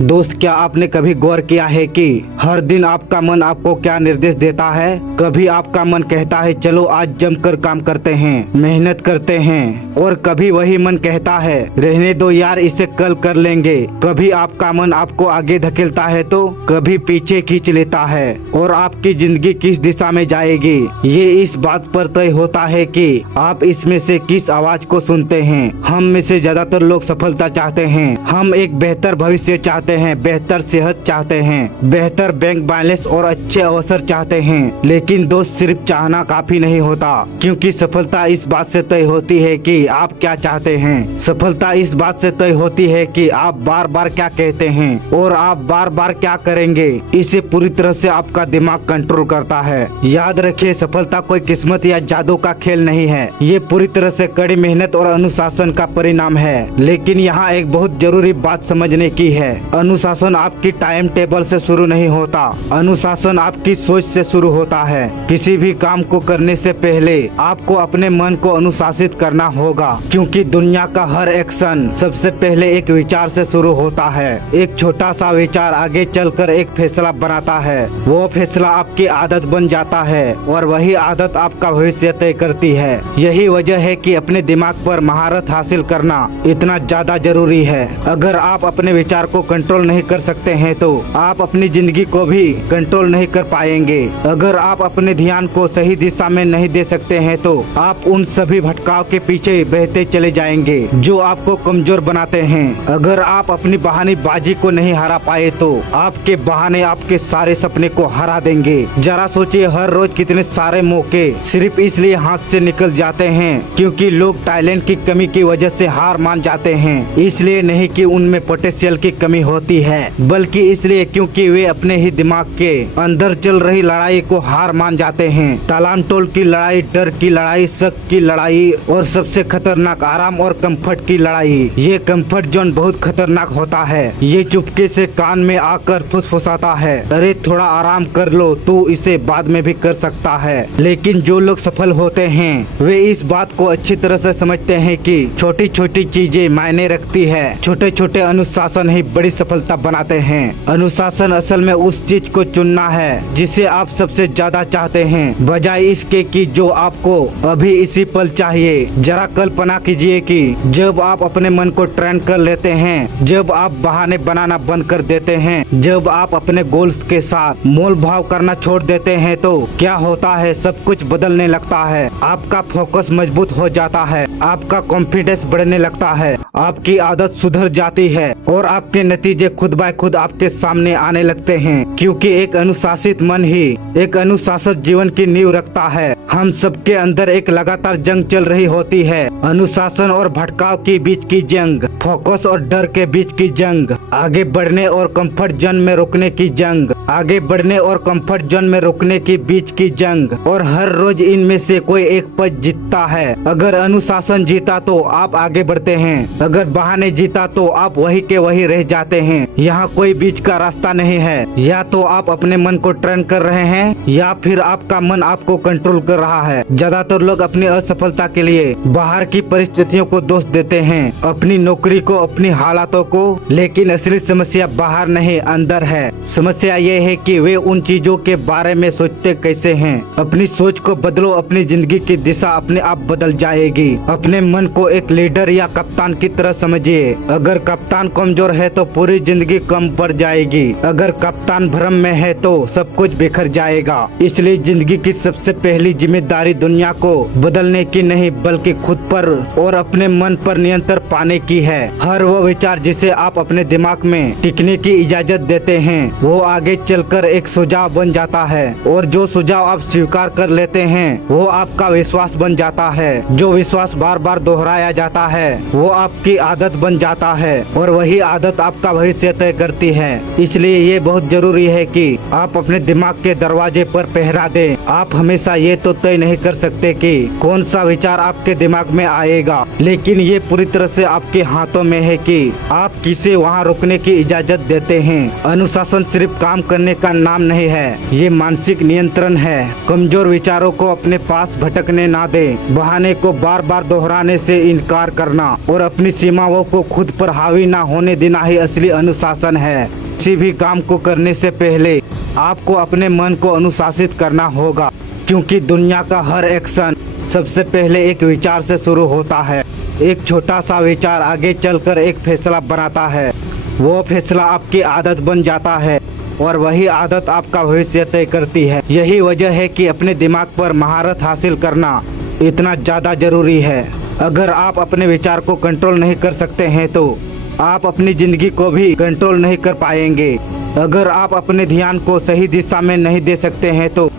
दोस्त, क्या आपने कभी गौर किया है कि हर दिन आपका मन आपको क्या निर्देश देता है? कभी आपका मन कहता है चलो आज जमकर काम करते हैं, मेहनत करते हैं, और कभी वही मन कहता है रहने दो यार, इसे कल कर लेंगे। कभी आपका मन आपको आगे धकेलता है तो कभी पीछे खींच लेता है। और आपकी जिंदगी किस दिशा में जाएगी ये इस बात पर तय होता है कि आप इसमें से किस आवाज को सुनते हैं। हम में से ज्यादातर लोग सफलता चाहते हैं, हम एक बेहतर भविष्य चाहते हैं, बेहतर सेहत चाहते हैं, बेहतर बैंक बैलेंस और अच्छे अवसर चाहते हैं। लेकिन दोस्त, सिर्फ चाहना काफी नहीं होता, क्योंकि सफलता इस बात से तय होती है कि आप क्या चाहते हैं। सफलता इस बात से तय होती है कि आप बार बार क्या कहते हैं और आप बार बार क्या करेंगे। इसे पूरी तरह से आपका दिमाग कंट्रोल करता है। याद रखिए, सफलता कोई किस्मत या जादू का खेल नहीं है, ये पूरी तरह से कड़ी मेहनत और अनुशासन का परिणाम है। लेकिन यहाँ एक बहुत जरूरी बात समझने की है, अनुशासन आपकी टाइम टेबल से शुरू नहीं होता, अनुशासन आपकी सोच से शुरू होता है। किसी भी काम को करने से पहले आपको अपने मन को अनुशासित करना होगा, क्योंकि दुनिया का हर एक्शन सबसे पहले एक विचार से शुरू होता है। एक छोटा सा विचार आगे चलकर एक फैसला बनाता है, वो फैसला आपकी आदत बन जाता है और वही आदत आपका भविष्य तय करती है। यही वजह है कि अपने दिमाग पर महारत हासिल करना इतना ज्यादा जरूरी है। अगर आप अपने विचार को कंट्रोल नहीं कर सकते हैं तो आप अपनी जिंदगी को भी कंट्रोल नहीं कर पाएंगे। अगर आप अपने ध्यान को सही दिशा में नहीं दे सकते हैं तो आप उन सभी भटकाव के पीछे बहते चले जाएंगे जो आपको कमजोर बनाते हैं। अगर आप अपनी बहानेबाजी को नहीं हरा पाए तो आपके बहाने आपके सारे सपने को हरा देंगे। जरा सोचिए, हर रोज कितने सारे मौके सिर्फ इसलिए हाथ से निकल जाते हैं क्योंकि लोग टैलेंट की कमी की वजह से हार मान जाते हैं। इसलिए नहीं कि उनमें पोटेंशियल की कमी होती है, बल्कि इसलिए क्योंकि वे अपने ही दिमाग के अंदर चल रही लड़ाई को हार मान जाते हैं। टालमटोल की लड़ाई, डर की लड़ाई, शक की लड़ाई और सबसे खतरनाक आराम और कंफर्ट की लड़ाई। ये कंफर्ट जोन बहुत खतरनाक होता है। ये चुपके से कान में आकर फुसफुसाता है, अरे थोड़ा आराम कर लो, तू इसे बाद में भी कर सकता है। लेकिन जो लोग सफल होते हैं वे इस बात को अच्छी तरह से समझते हैं कि छोटी छोटी चीजें मायने रखती है। छोटे छोटे अनुशासन ही बड़ी सफलता बनाते हैं। अनुशासन असल में उस चीज को चुनना है जिसे आप सबसे ज्यादा चाहते हैं, बजाय इसके कि जो आपको अभी इसी पल चाहिए। जरा कल्पना कीजिए कि जब आप अपने मन को ट्रेन कर लेते हैं, जब आप बहाने बनाना बंद कर देते हैं, जब आप अपने गोल्स के साथ मोल भाव करना छोड़ देते हैं तो क्या होता है, सब कुछ बदलने लगता है। आपका फोकस मजबूत हो जाता है, आपका कॉन्फिडेंस बढ़ने लगता है, आपकी आदत सुधर जाती है और आपके नतीजे खुद ब खुद आपके सामने आने लगते हैं। क्योंकि एक अनुशासित मन ही एक अनुशासित जीवन की नींव रखता है। हम सबके अंदर एक लगातार जंग चल रही होती है, अनुशासन और भटकाव के बीच की जंग, फोकस और डर के बीच की जंग, आगे बढ़ने और कंफर्ट जोन में रुकने की जंग, आगे बढ़ने और कंफर्ट जोन में रुकने के बीच की जंग। और हर रोज इनमें से कोई एक पद जीतता है। अगर अनुशासन जीता तो आप आगे बढ़ते हैं, अगर बहाने जीता तो आप वही के वही रह जाते हैं। यहाँ कोई बीच का रास्ता नहीं है। या तो आप अपने मन को ट्रेन कर रहे हैं या फिर आपका मन आपको कंट्रोल कर रहा है। ज्यादातर लोग अपनी असफलता के लिए बाहर की परिस्थितियों को दोष देते हैं, अपनी नौकरी को, अपनी हालातों को। लेकिन असली समस्या बाहर नहीं, अंदर है। समस्या ये है कि वे उन चीजों के बारे में सोचते कैसे हैं। अपनी सोच को बदलो, अपनी जिंदगी की दिशा अपने आप बदल जाएगी। अपने मन को एक लीडर या कप्तान की तरह समझिए। अगर कप्तान कमजोर है तो पूरी जिंदगी कम पड़ जाएगी, अगर कप्तान भ्रम में है तो सब कुछ बिखर जाएगा। इसलिए जिंदगी की सबसे पहली जिम्मेदारी दुनिया को बदलने की नहीं, बल्कि खुद पर और अपने मन पर नियंत्रण पाने की है। हर वो विचार जिसे आप अपने दिमाग में टिकने की इजाजत देते हैं वो आगे चलकर एक सुझाव बन जाता है, और जो सुझाव आप स्वीकार कर लेते हैं वो आपका विश्वास बन जाता है। जो विश्वास बार बार दोहराया जाता है वो आपकी आदत बन जाता है, और वही आदत आपका भविष्य तय करती है। इसलिए ये बहुत जरूरी है कि आप अपने दिमाग के दरवाजे पर पहरा दें। आप हमेशा ये तो तय नहीं कर सकते कि कौन सा विचार आपके दिमाग में आएगा, लेकिन ये पूरी तरह से आपके हाथों में है कि आप किसे वहाँ रुकने की इजाजत देते हैं। अनुशासन सिर्फ काम करने का नाम नहीं है, ये मानसिक नियंत्रण है। कमजोर विचारों को अपने पास भटकने ना दे, बहाने को बार बार दोहराने से इनकार करना और अपनी सीमाओं को खुद पर हावी ना होने देना ही असली अनुशासन है। किसी भी काम को करने से पहले आपको अपने मन को अनुशासित करना होगा, क्योंकि दुनिया का हर एक्शन सबसे पहले एक विचार से शुरू होता है। एक छोटा सा विचार आगे चलकर एक फैसला बनाता है, वो फैसला आपकी आदत बन जाता है और वही आदत आपका भविष्य तय करती है। यही वजह है कि अपने दिमाग पर महारत हासिल करना इतना ज़्यादा जरूरी है। अगर आप अपने विचार को कंट्रोल नहीं कर सकते हैं तो आप अपनी ज़िंदगी को भी कंट्रोल नहीं कर पाएंगे। अगर आप अपने ध्यान को सही दिशा में नहीं दे सकते हैं तो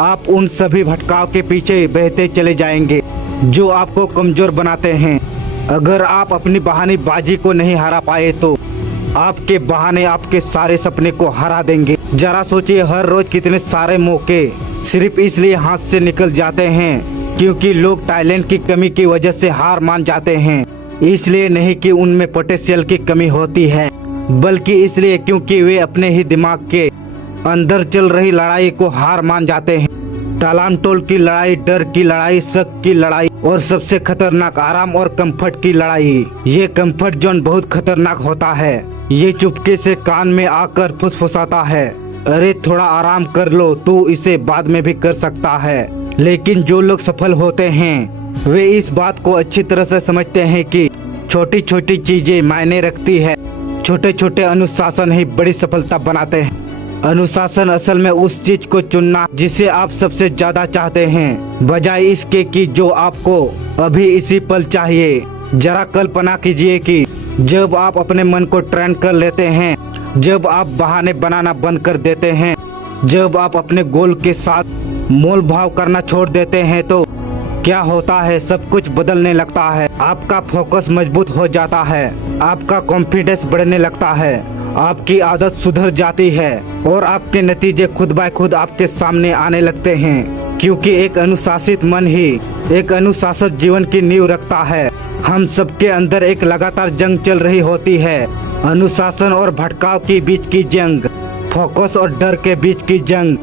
आप उन सभी भटकाव के पीछे बहते चले जाएंगे जो आपको कमज़ोर बनाते हैं। अगर आप अपनी बहानेबाजी को नहीं हरा पाए तो आपके बहाने आपके सारे सपने को हरा देंगे। जरा सोचिए, हर रोज कितने सारे मौके सिर्फ इसलिए हाथ से निकल जाते हैं क्योंकि लोग टैलेंट की कमी की वजह से हार मान जाते हैं। इसलिए नहीं कि उनमें पोटेंशियल की कमी होती है, बल्कि इसलिए क्योंकि वे अपने ही दिमाग के अंदर चल रही लड़ाई को हार मान जाते हैं। टालमटोल की लड़ाई, डर की लड़ाई, शक की लड़ाई और सबसे खतरनाक आराम और कंफर्ट की लड़ाई। ये कंफर्ट जोन बहुत खतरनाक होता है। ये चुपके से कान में आकर फुसफुसाता है, अरे थोड़ा आराम कर लो, तू इसे बाद में भी कर सकता है। लेकिन जो लोग सफल होते हैं वे इस बात को अच्छी तरह से समझते हैं कि छोटी छोटी चीजें मायने रखती है। छोटे छोटे अनुशासन ही बड़ी सफलता बनाते हैं। अनुशासन असल में उस चीज को चुनना जिसे आप सबसे ज्यादा चाहते हैं, बजाय इसके कि जो आपको अभी इसी पल चाहिए। जरा कल्पना कीजिए कि जब आप अपने मन को ट्रेन कर लेते हैं, जब आप बहाने बनाना बंद कर देते हैं, जब आप अपने गोल के साथ मोल भाव करना छोड़ देते हैं तो क्या होता है, सब कुछ बदलने लगता है। आपका फोकस मजबूत हो जाता है, आपका कॉन्फिडेंस बढ़ने लगता है, आपकी आदत सुधर जाती है और आपके नतीजे खुद ब खुद आपके सामने आने लगते हैं। क्योंकि एक अनुशासित मन ही एक अनुशासित जीवन की नींव रखता है। हम सबके अंदर एक लगातार जंग चल रही होती है, अनुशासन और भटकाव के बीच की जंग, फोकस और डर के बीच की जंग,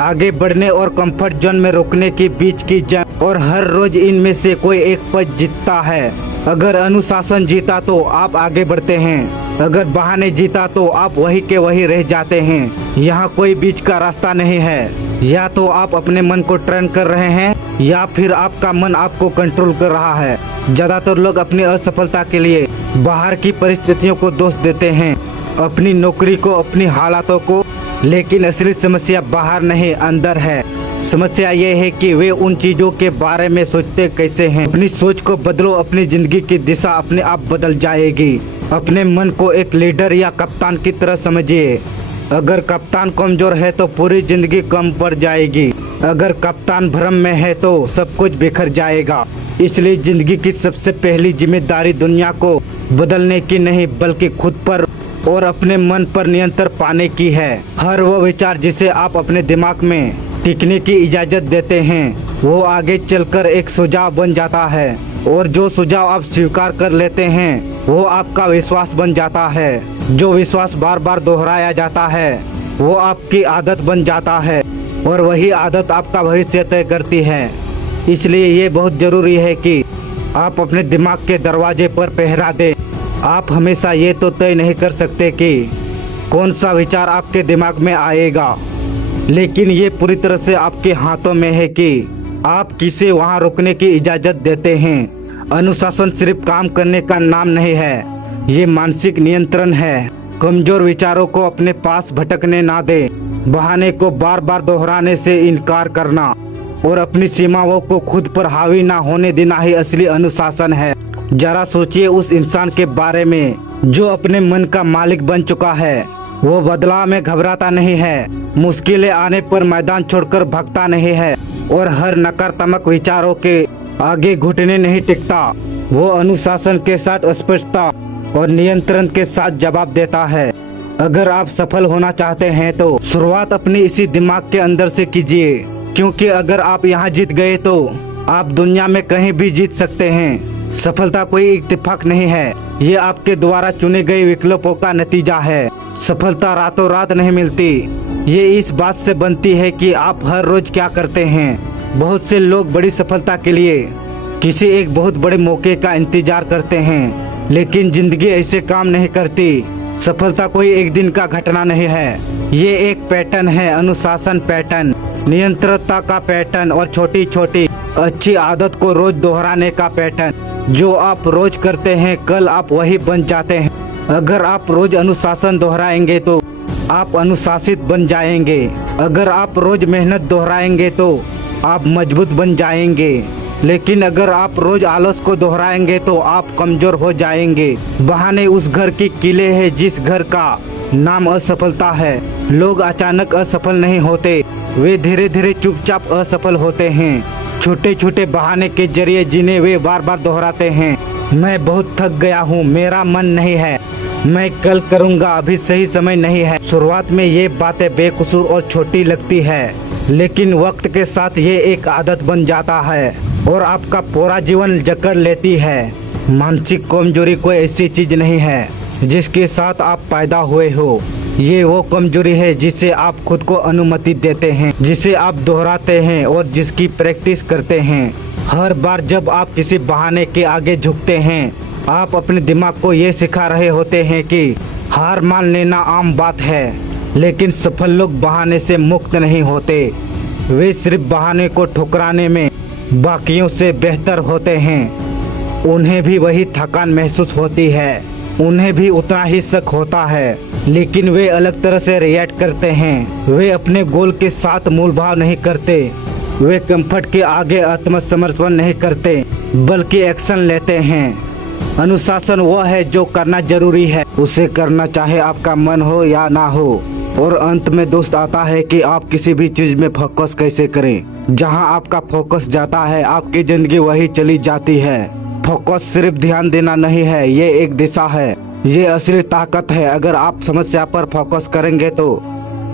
आगे बढ़ने और कंफर्ट जोन में रुकने के बीच की जंग। और हर रोज इनमें से कोई एक पद जीतता है। अगर अनुशासन जीता तो आप आगे बढ़ते हैं, अगर बहाने जीता तो आप वही के वही रह जाते हैं। यहाँ कोई बीच का रास्ता नहीं है। या तो आप अपने मन को ट्रेन कर रहे हैं या फिर आपका मन आपको कंट्रोल कर रहा है। ज्यादातर लोग अपनी असफलता के लिए बाहर की परिस्थितियों को दोष देते हैं, अपनी नौकरी को, अपनी हालातों को, लेकिन असली समस्या बाहर नहीं अंदर है। समस्या ये है कि वे उन चीजों के बारे में सोचते कैसे हैं। अपनी सोच को बदलो, अपनी जिंदगी की दिशा अपने आप बदल जाएगी। अपने मन को एक लीडर या कप्तान की तरह समझिए। अगर कप्तान कमजोर है तो पूरी जिंदगी कम पड़ जाएगी, अगर कप्तान भ्रम में है तो सब कुछ बिखर जाएगा। इसलिए जिंदगी की सबसे पहली जिम्मेदारी दुनिया को बदलने की नहीं, बल्कि खुद पर और अपने मन पर नियंत्रण पाने की है। हर वो विचार जिसे आप अपने दिमाग में टिकने की इजाजत देते हैं वो आगे चलकर एक सुझाव बन जाता है, और जो सुझाव आप स्वीकार कर लेते हैं वो आपका विश्वास बन जाता है। जो विश्वास बार बार दोहराया जाता है वो आपकी आदत बन जाता है, और वही आदत आपका भविष्य तय करती है। इसलिए ये बहुत ज़रूरी है कि आप अपने दिमाग के दरवाजे पर पहरा दें। आप हमेशा ये तो तय नहीं कर सकते कि कौन सा विचार आपके दिमाग में आएगा, लेकिन ये पूरी तरह से आपके हाथों में है कि आप किसे वहाँ रुकने की इजाज़त देते हैं। अनुशासन सिर्फ काम करने का नाम नहीं है, ये मानसिक नियंत्रण है। कमज़ोर विचारों को अपने पास भटकने ना दे, बहाने को बार बार दोहराने से इनकार करना और अपनी सीमाओं को खुद पर हावी ना होने देना ही असली अनुशासन है। जरा सोचिए उस इंसान के बारे में जो अपने मन का मालिक बन चुका है। वो बदलाव में घबराता नहीं है, मुश्किलें आने पर मैदान छोड़कर भागता नहीं है और हर नकारात्मक विचारों के आगे घुटने नहीं टिकता। वो अनुशासन के साथ स्पष्टता और नियंत्रण के साथ जवाब देता है। अगर आप सफल होना चाहते हैं तो शुरुआत अपनी इसी दिमाग के अंदर से कीजिए, क्योंकि अगर आप यहाँ जीत गए तो आप दुनिया में कहीं भी जीत सकते हैं। सफलता कोई इत्तेफाक नहीं है, ये आपके द्वारा चुने गए विकल्पों का नतीजा है। सफलता रातों रात नहीं मिलती, ये इस बात से बनती है कि आप हर रोज क्या करते हैं। बहुत से लोग बड़ी सफलता के लिए किसी एक बहुत बड़े मौके का इंतजार करते हैं, लेकिन जिंदगी ऐसे काम नहीं करती। सफलता कोई एक दिन का घटना नहीं है, ये एक पैटर्न है, अनुशासन पैटर्न, नियंत्रणता का पैटर्न और छोटी छोटी अच्छी आदत को रोज दोहराने का पैटर्न। जो आप रोज करते हैं कल आप वही बन जाते हैं। अगर आप रोज अनुशासन दोहराएंगे तो आप अनुशासित बन जाएंगे। अगर आप रोज मेहनत दोहराएंगे तो आप मजबूत बन जाएंगे। लेकिन अगर आप रोज आलस को दोहराएंगे तो आप कमजोर हो जाएंगे। बहाने उस घर की किले है जिस घर का नाम असफलता है। लोग अचानक असफल नहीं होते, वे धीरे धीरे चुपचाप असफल होते हैं। छोटे छोटे बहाने के जरिए जिन्हें वे बार बार दोहराते हैं। मैं बहुत थक गया हूँ, मेरा मन नहीं है, मैं कल करूँगा, अभी सही समय नहीं है। शुरुआत में ये बातें बेकसूर और छोटी लगती है, लेकिन वक्त के साथ ये एक आदत बन जाता है और आपका पूरा जीवन जकड़ लेती है। मानसिक कमजोरी कोई ऐसी चीज नहीं है जिसके साथ आप पैदा हुए हो। ये वो कमजोरी है जिसे आप खुद को अनुमति देते हैं, जिसे आप दोहराते हैं और जिसकी प्रैक्टिस करते हैं। हर बार जब आप किसी बहाने के आगे झुकते हैं, आप अपने दिमाग को ये सिखा रहे होते हैं कि हार मान लेना आम बात है। लेकिन सफल लोग बहाने से मुक्त नहीं होते, वे सिर्फ बहाने को ठुकराने में बाकियों से बेहतर होते हैं। उन्हें भी वही थकान महसूस होती है, उन्हें भी उतना ही शक होता है, लेकिन वे अलग तरह से रिएक्ट करते हैं। वे अपने गोल के साथ मूल भाव नहीं करते, वे कंफर्ट के आगे आत्मसमर्पण नहीं करते, बल्कि एक्शन लेते हैं। अनुशासन वह है जो करना जरूरी है, उसे करना चाहे आपका मन हो या ना हो। और अंत में दोस्त आता है कि आप किसी भी चीज में फोकस कैसे करें। जहां आपका फोकस जाता है आपकी जिंदगी वही चली जाती है। फोकस सिर्फ ध्यान देना नहीं है, ये एक दिशा है, ये असली ताकत है। अगर आप समस्या पर फोकस करेंगे तो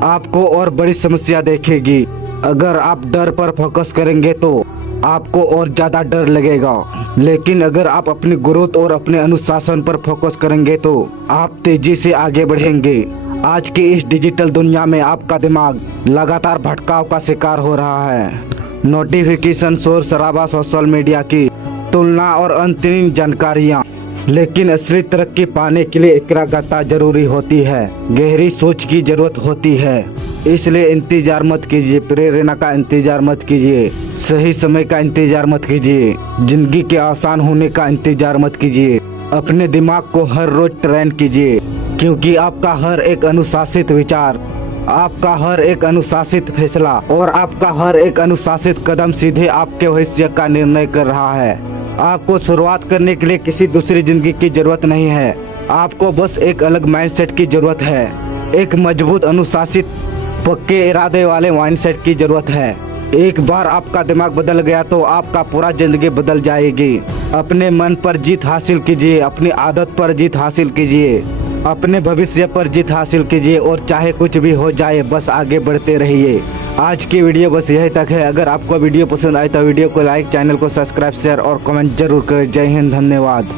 आपको और बड़ी समस्या देखेगी। अगर आप डर पर फोकस करेंगे तो आपको और ज्यादा डर लगेगा। लेकिन अगर आप अपनी ग्रोथ और अपने अनुशासन पर फोकस करेंगे तो आप तेजी से आगे बढ़ेंगे। आज की इस डिजिटल दुनिया में आपका दिमाग लगातार भटकाव का शिकार हो रहा है। नोटिफिकेशन, शोर शराबा, सोशल मीडिया की तुलना और अंतहीन जानकारियाँ। लेकिन असली तरक्की पाने के लिए एकाग्रता जरूरी है, गहरी सोच की जरूरत होती है। इसलिए इंतजार मत कीजिए, प्रेरणा का इंतजार मत कीजिए, सही समय का इंतजार मत कीजिए, जिंदगी के आसान होने का इंतजार मत कीजिए। अपने दिमाग को हर रोज ट्रेन कीजिए, क्योंकि आपका हर एक अनुशासित विचार, आपका हर एक अनुशासित फैसला और आपका हर एक अनुशासित कदम सीधे आपके भविष्य का निर्णय कर रहा है। आपको शुरुआत करने के लिए किसी दूसरी जिंदगी की जरूरत नहीं है, आपको बस एक अलग माइंडसेट की जरूरत है, एक मजबूत, अनुशासित, पक्के इरादे वाले माइंडसेट की जरूरत है। एक बार आपका दिमाग बदल गया तो आपका पूरा जिंदगी बदल जाएगी। अपने मन पर जीत हासिल कीजिए, अपनी आदत पर जीत हासिल कीजिए, अपने भविष्य पर जीत हासिल कीजिए और चाहे कुछ भी हो जाए बस आगे बढ़ते रहिए। आज की वीडियो बस यही तक है। अगर आपको वीडियो पसंद आए तो वीडियो को लाइक, चैनल को सब्सक्राइब, शेयर और कमेंट जरूर करें। जय हिंद, धन्यवाद।